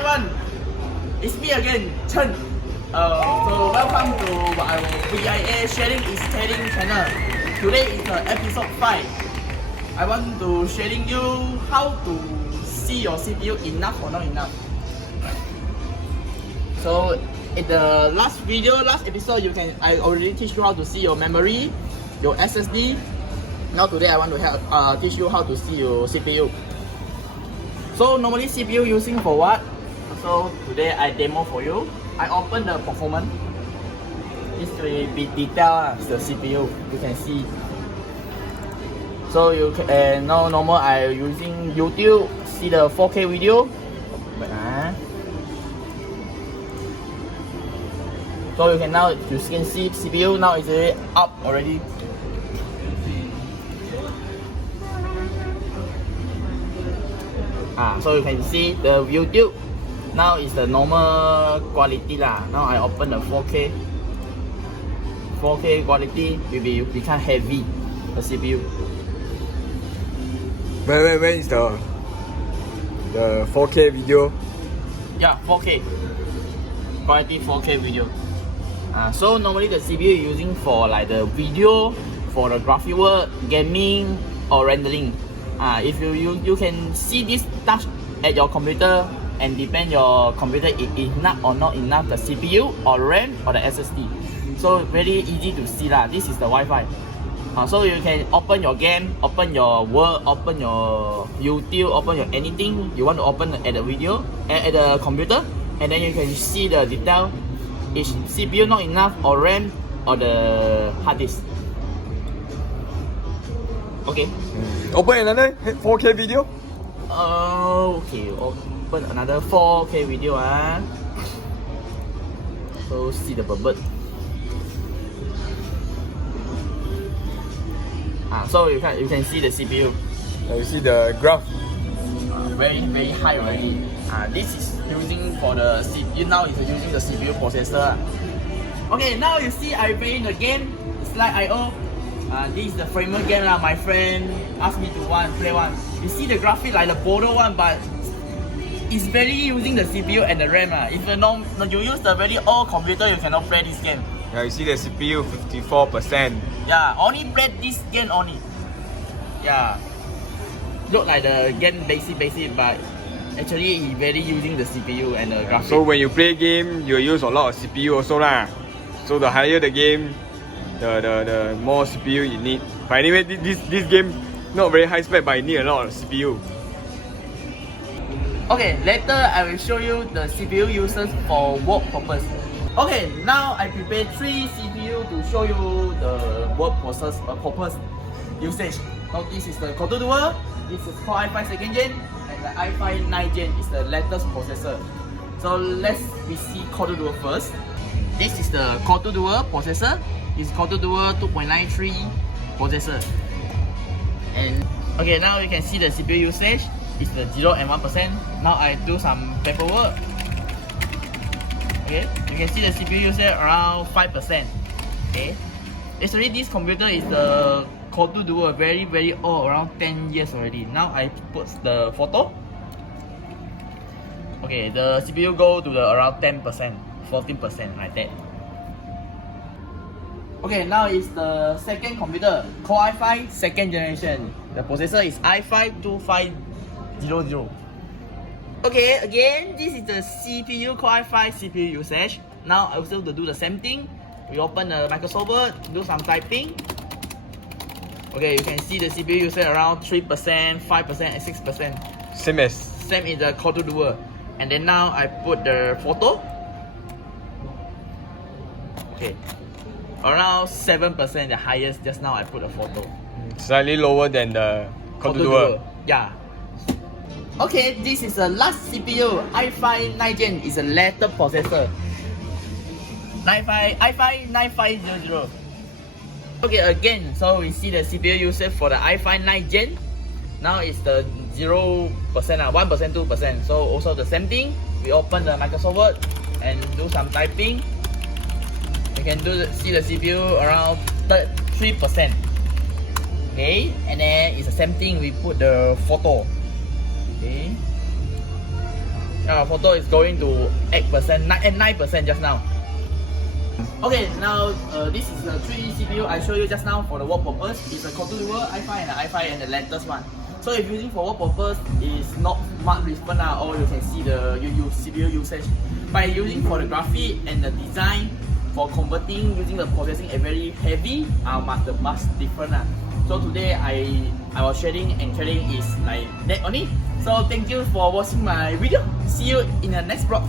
everyone, it's me again, Chen. So welcome to our VIA Sharing is Caring channel. Today is episode 5. I want to sharing you how to see your CPU enough or not enough. So in the last episode, I already teach you how to see your memory, your SSD. Now today I want to teach you how to see your CPU. So normally CPU using for what? So today I demo for you. I open the performance. This will be detailed the CPU. You can see. So you can now normal I using YouTube see the 4K video. So you can see CPU now is already up already. So you can see the YouTube now is the normal quality lah. Now I open the 4K quality will become heavy the CPU. Where is the 4K video? Yeah, 4K quality 4K video. So normally the CPU using for like the video, for the graphic work, gaming or rendering. If you can see this touch at your computer and depend your computer is enough or not enough the CPU or RAM or the SSD. So very easy to see lah. This is the Wi-Fi. So you can open your game, open your work, open your YouTube, open your anything you want to open at the video at the computer, and then you can see the detail. Is CPU not enough or RAM or the hard disk? Okay. Open another 4K video. Okay. Open another 4K video. So see the bird. So you can see the CPU. You see the graph. Very high already. This is using for the CPU. Now it's using the CPU processor. Okay, now you see I playing the game. Slide.io. This is the framer game lah. My friend asked me to play one. You see the graphic like the border one, but it's very using the CPU and the RAM lah. If you use the very old computer, you cannot play this game. Yeah, you see the CPU 54%. Yeah, only play this game only. Yeah, look like the game basic, but actually it's very using the CPU and the graphics. So when you play game, you use a lot of CPU also lah. So the higher the game, the more CPU you need. But anyway, this game not very high spec, but you need a lot of CPU. Okay, later I will show you the CPU uses for work purpose. Okay, now I prepared 3 CPU to show you the work purpose usage. Now this is the Core 2 Duo, this is Core i5 2nd Gen, and the i5 9th Gen is the latest processor. So we see Core 2 Duo first. This is the Core 2 Duo processor. It's Core 2 Duo 2.93 processor. And okay, now you can see the CPU usage. It's the 0 and 1%. Now I do some paperwork. Okay, you can see the CPU usage around 5%. Okay, actually this computer is the Core 2 Duo, very old, around 10 years already. Now I put the photo. Okay, the CPU go to the around 10%, 14% like that. Okay, now is the second computer, Core i5 2nd generation. The processor is i5 2500. Okay, again, this is the CPU, Core i5 CPU usage. Now I also do the same thing. We open the Microsoft Word, do some typing. Okay, you can see the CPU usage around 3%, 5%, and 6%. Same in the Core 2 Duo. And then now I put the photo. Okay, around 7%, the highest. Just now I put a photo. Slightly lower than the Core 2 Duo. Yeah. Okay, this is the last CPU. i5 9th Gen is a later processor. i5 9500. Okay, again, so we see the CPU usage for the i5 9th Gen. Now it's the 0%, 1%, 2%. So also the same thing. We open the Microsoft Word and do some typing. You can see the CPU around 3%. Okay, and then it's the same thing. We put the photo. Okay. photo is going to 8%, 9% just now. Okay, now this is the 3 CPU I showed you just now for the work purpose. It's a Core 2 Dual i5 and an i5 and the latest one. So if using for work purpose, it's not much different or you can see the CPU usage. By using for the graphic and the design, for converting using the processing is very heavy, much different. So today I was sharing and trading is like that only. So thank you for watching my video. See you in the next vlog.